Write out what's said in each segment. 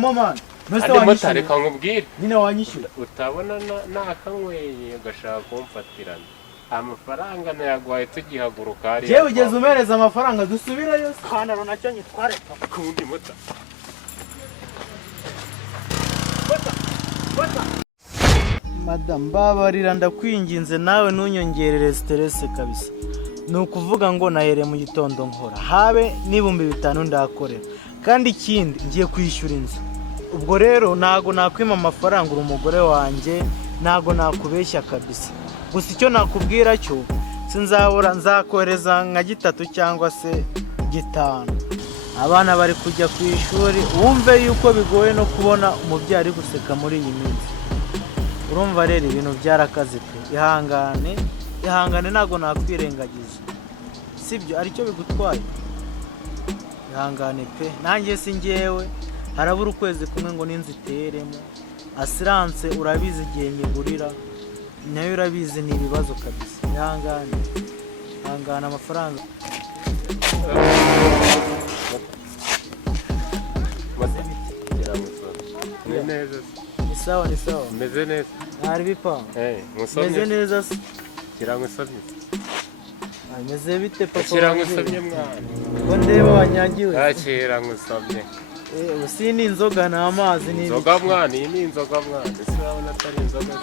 Mama, andi Motari kankubwira nyine wanyishyura utabona nakanyweye ugashaka kumfatirana amafaranga nayaguhaye tugihaguruka hari jewe ugeze umereza amafaranga dusubirayo kanaro nacyo nyitware kundi Mota Madam babarira ndakwinginze nawe ntunyongerere stress kabisa nukuvuga ngo nahere mu gitondo nkora habe n'ibumbi 5 ndakorera kandi ikindi ngiye kwishyura inzu ubwo rero nago nakwima amafaranga umugore wanjye nago nakubeshya kabisa gusa icyo nakubwira cyo sinzabura nzakoreza nka 3 cyangwa se 5 abana bari kujya ku ishuri wumve yuko bigoye no kubona umubyari guseka muri iyi minsi urumva rero ibintu byarakaze pe ihangane nago nakwirengagiza sibyo aricyo bigutwaye ihangane pe nanjye singewe harabura ukwezi kumwe ngo ninziteremo assurance urabizi igihe nyigurira nayo urabizi ni ibibazo kabisa ihangane amafaranga ni sawa meze neza ari bipa meze neza kirango sabye meze bite papa kirango sabye mwana ngo ndeba wanyagiwe kirango sabye usini inzoga na amazi ni inzoga mwana iyi ni inzoga mwana ese urabona atari inzoga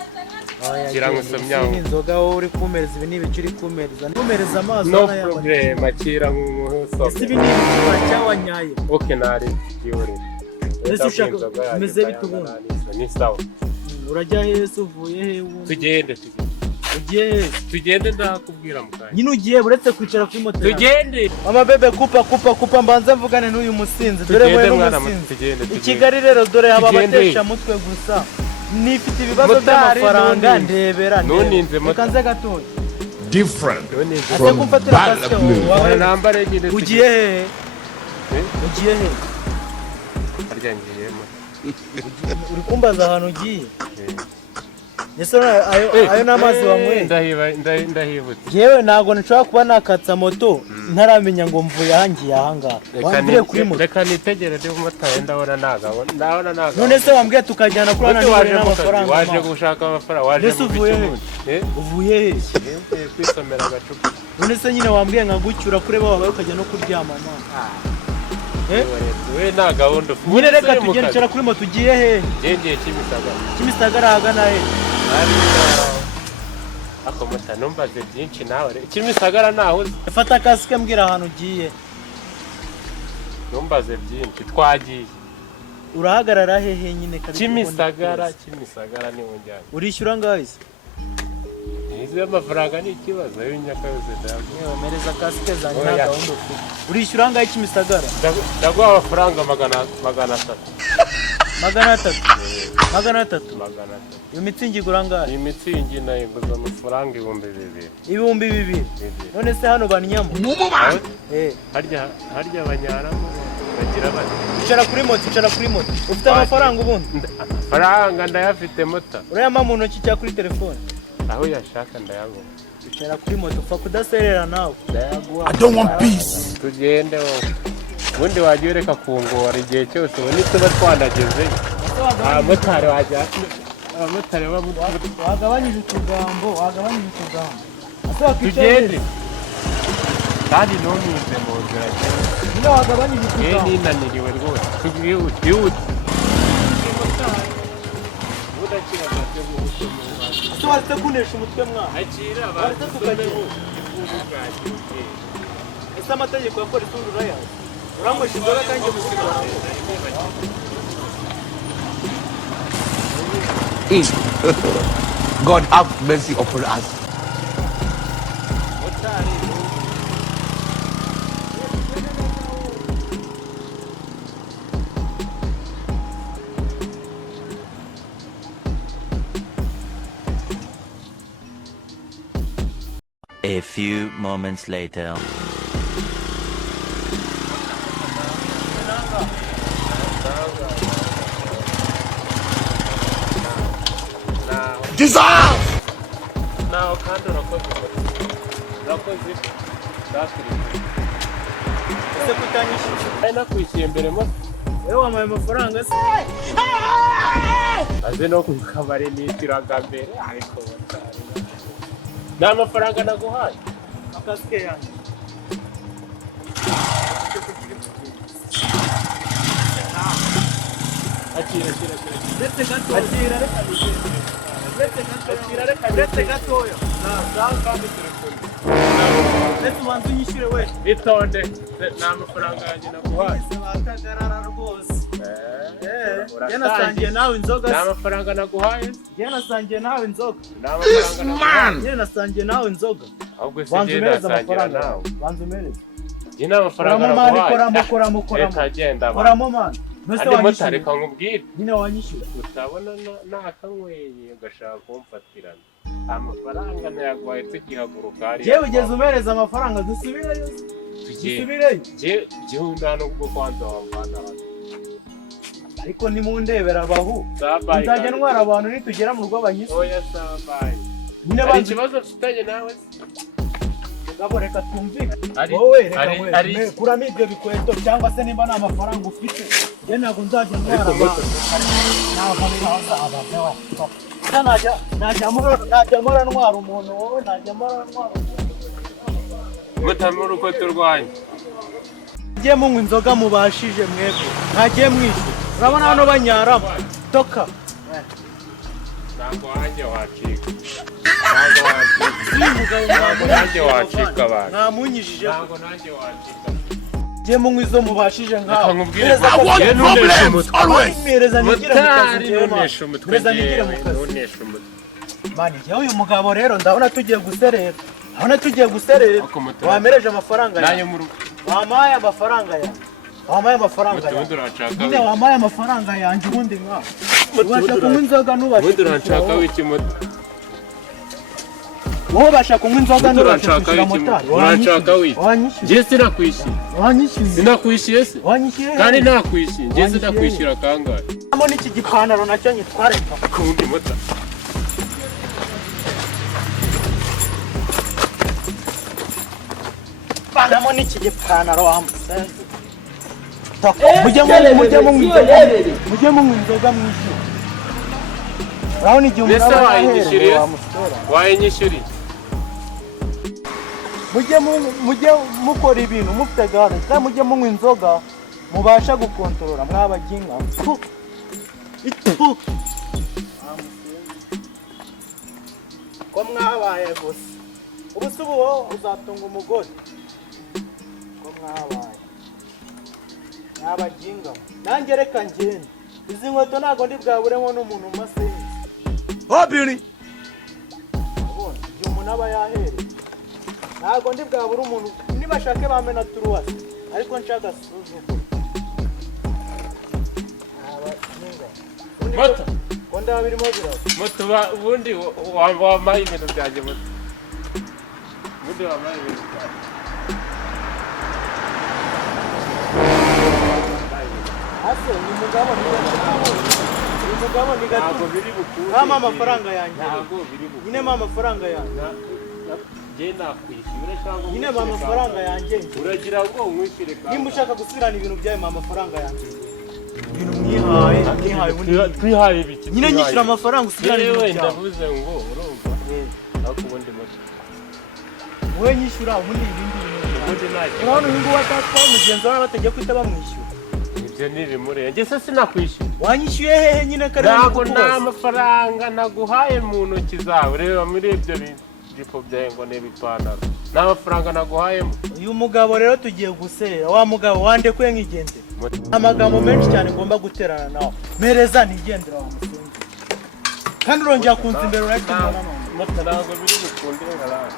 kirango sabye ni inzoga wowe uri kumereza ibi n'ibicyo uri kumereza amazi no problem kirango umuhoso ese ibi ni ibicyo cyawanyaye okay nari yore ese ushaka meze bite ubundi ni sawa urajya hese uvuye he tugende tugende ndakubwira mukanya nyine ugiye buretse kwicara kuri moto tugende mama bebe kupa mbanza mvugane n'uyu musinzi dore mwe n'umusinzi Ikigali rero dore haba abatesha mutwe gusa nifite ibibazo by'amafaranga ndebera reka nze gatoya different from bad news nambare nyine ugiye he aryangiyemo uri kumbaza ahantu ugiye ese ayo n'amazi wanyweye ndahibutse yewe ntago nshobora kuba nakatsa moto ntaramenya ngo mvuye ahangiye ahangaha wambire kuri moto reka nitegereze umumotari ndabona nagabo none se wambwiye tukajyana kuri hano waje n'amafaranga waje gushaka amafaranga waje uvuye he kwisomera agacupa none se nyine wambwiye nkagucyura kuri baba ukajya no kuryama we na gahunda nyine reka tugendera kuri moto ugiye he ngiye Kimisagara hagana he akomota numbaze byinshi nawe Kimisagara naho fata kasike mbwira ahantu ugiye numbaze byinshi twagiye urahagarara hehe nyine Kimisagara ni unjyana urishyura ngaho izi amafaranga ni ikibazo y'inyaka yose yewe mereza kasike zanjye na gahunda urishyura ngaho Kimisagara ndaguha amafaranga 300 300 iyo mitsingi igura ngaho iyi mitsingi nayiguza amafaranga 2,000 none se hano banyamo harya banyaramo bagira bati icara kuri moto ufite amafaranga ubundi amafaranga ndayafite Mota urayama mu ntoki cyangwa kuri telefone aho yashaka ndayagwa icara kuri moto upfa kudaserera nawe I don't want peace tugende wowe ubundi wagiye ureka kungora igihe cyose ubu nituba twanageze abamotari wajya abamotari wagabanyije utugambo tugende kandi ntunyuze mu nzira nyine wagabanyije utugambo ninaniriwe rwose twihute udakira gato ese waretse kunesha umutwe mwana akira waretse tukagira ese amategeko ya polisi urayazi uranywesha inzoga kandi God have mercy upon us. A few moments later. Dissolve! Now, can't do ese kutanyishyura nakwishyuye mbere mo Wewe wamaye amafaranga se? aze no ku kabari nishyuraga mbere ariko nta mafaranga naguhaye Akasike yanjye. akira Uretse gato. Akira reka nigende. Uretse gatoya. kandi telefone Uretse ubanza unyishyure we. itonde nta mafaranga yanjye naguhaye Bakagarara rwose. uratangiye. Nasangiye nawe inzoga. nta mafaranga naguhaye Nasangiye nawe inzoga. nta mafaranga naguhaye Nasangiye nawe inzoga. ahubwo si Banza njye umereze nasangira amafaranga. nawe Banza umereze. njye nta mafaranga Koramo. naguhaye reka genda Koramo mani. andi motari reka nkubwire Nyine wanyishyura. utabona nakanyweye ugashaka kumfatirana amafaranga nayaguhaye tukihaguruka hariya Jewe ugeze umereza amafaranga dusubireyo. Dusubireyo. jyewe nta nubwo kwanza wamvana hano Ariko nimundebera abahu. Sabayi Nzajya ntwara abantu nitugera mu rugo banyise. oya sabayi Nyine hari banza ikibazo mfitanye nawe Gabo reka twumvikane. Ari- Wowe reka ari- ari- we. Kuramo ibyo bikweto cyangwa se nimba nta mafaranga ufite. Ye ntabwo nzajya ntwara Ariko abantu. Ntabwo bizaza ababewa. Najya mpora ntwara umuntu wowe najya mpora ntwara umuntu. mutama urukoto rwanyu Mugiye munywa inzoga mubashije mwebwe. Ntagiye mwishyura. Urabona hano banyaramo. Toka. ntabwo wanjye wacika ntabwo nanjye wacika abantu Mwamunyijije. ntabwo nanjye wacika Mugiye munywa izo mubashije nkaho. reka nkubwire Pereza I want Ye problems always. Mpereza nigire mu kazi mutari njyewe, ntunesha umutwe Pereza nigire mu njyewe kazi. ntunesha umutwe Mani njyewe uyu mugabo rero ndabona tugiye guserera. Ako Mutari. Wamereje amafaranga nayo yawe. mu rugo Wamaye amafaranga yawe. Wamaye amafaranga yawe. ubundi uranshaka Nyine wamaye amafaranga yanjye ubundi nkaho. Ubasha kunywa inzoga ntubashe. ubundi uranshaka w'iki moto Wowe ubasha kunywa inzoga ntubashe uranshaka kwishyura w'iki motari. uranshaka w'iki Wanyishyuye. njye sinakwishyuye Wanyishyuye. sinakwishyuye se Wanyishyuye. kandi ntakwishyuye njye sinakwishyura kangahe Amo n'iki gipantaro nacyo nyitware. ku wundi moto Banamo n'iki gipantaro wamusenze. Mujye munywa inzoga mwishyura. Urabona igihe umuntu mbese aba wayinyishyuriye yahereye wamustora. wayinyishyuriye Mujye mukora ibintu mufite gahunda kandi mujye munywa inzoga mubasha gukontorora mwabaginga. Ko mwabaye gusa. Ubu se ubu wowe uzatunga umugore. Ko mwabaye. Mwabaginga. Nanjye reka ngende. Izi nkweto ntabwo ndi bwaburemo n'umuntu umasenze. Oh, beauty. Ubundi igihe umuntu aba yahereye. Ntabwo ndi bwabura umuntu nibashake bamena turuwasi ariko nshaka suzuko. moto Ko ndaba birimo biraba. moto ubundi wamaye ibintu byanjye moto ubundi wamaye ibintu byanjye Ase uyu mugabo ni gato. ntabwo biri bukunde Kama amafaranga yanjye. ntabwo biri bukunde Nyine ma amafaranga yanjye. njye nakwishyura cyangwa Nyine ma amafaranga yanjye. uragira ngo umwishyure Nimba ushaka gusubirana ibintu byawe ma amafaranga yanjye. Ibintu mwihaye ubundi. twihaye ibiki Nyine nyishyura amafaranga usubirana ibintu yewe byawe. ndavuze ngo urumva ariko ubundi moto Wowe nyishyura ubundi ibindi bintu. ubundi ntacyo Urabona uyu nguyu atatwa mugenzi wawe batajya kwita bamwishyura. ibyo ntibimurenge njye se sinakwishyura Wanyishyuye hehe nyine kare ntabwo nta mafaranga naguhaye mu ntoki zawe reba muri ibyo bijipo byawe ngo ni ibipantaro nta mafaranga naguhayemo uyu mugabo rero tugiye guserera wa mugabo wandekuye nk'igendera amagambo menshi cyane ngomba guterana nawe mereza nigendera wa musenzi kandi urongera kunza imbere urahita umbona none moto ntabwo biri bukunde nkarara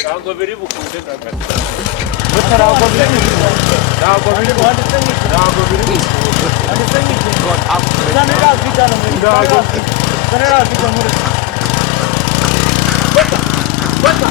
ntabwo biri bukunde nagati ntabwo biri ntabwo biri wanditse nk'iki ntabwo biri bukunde wanditse nk'iki sanira vidano muri sanira vidano muri bata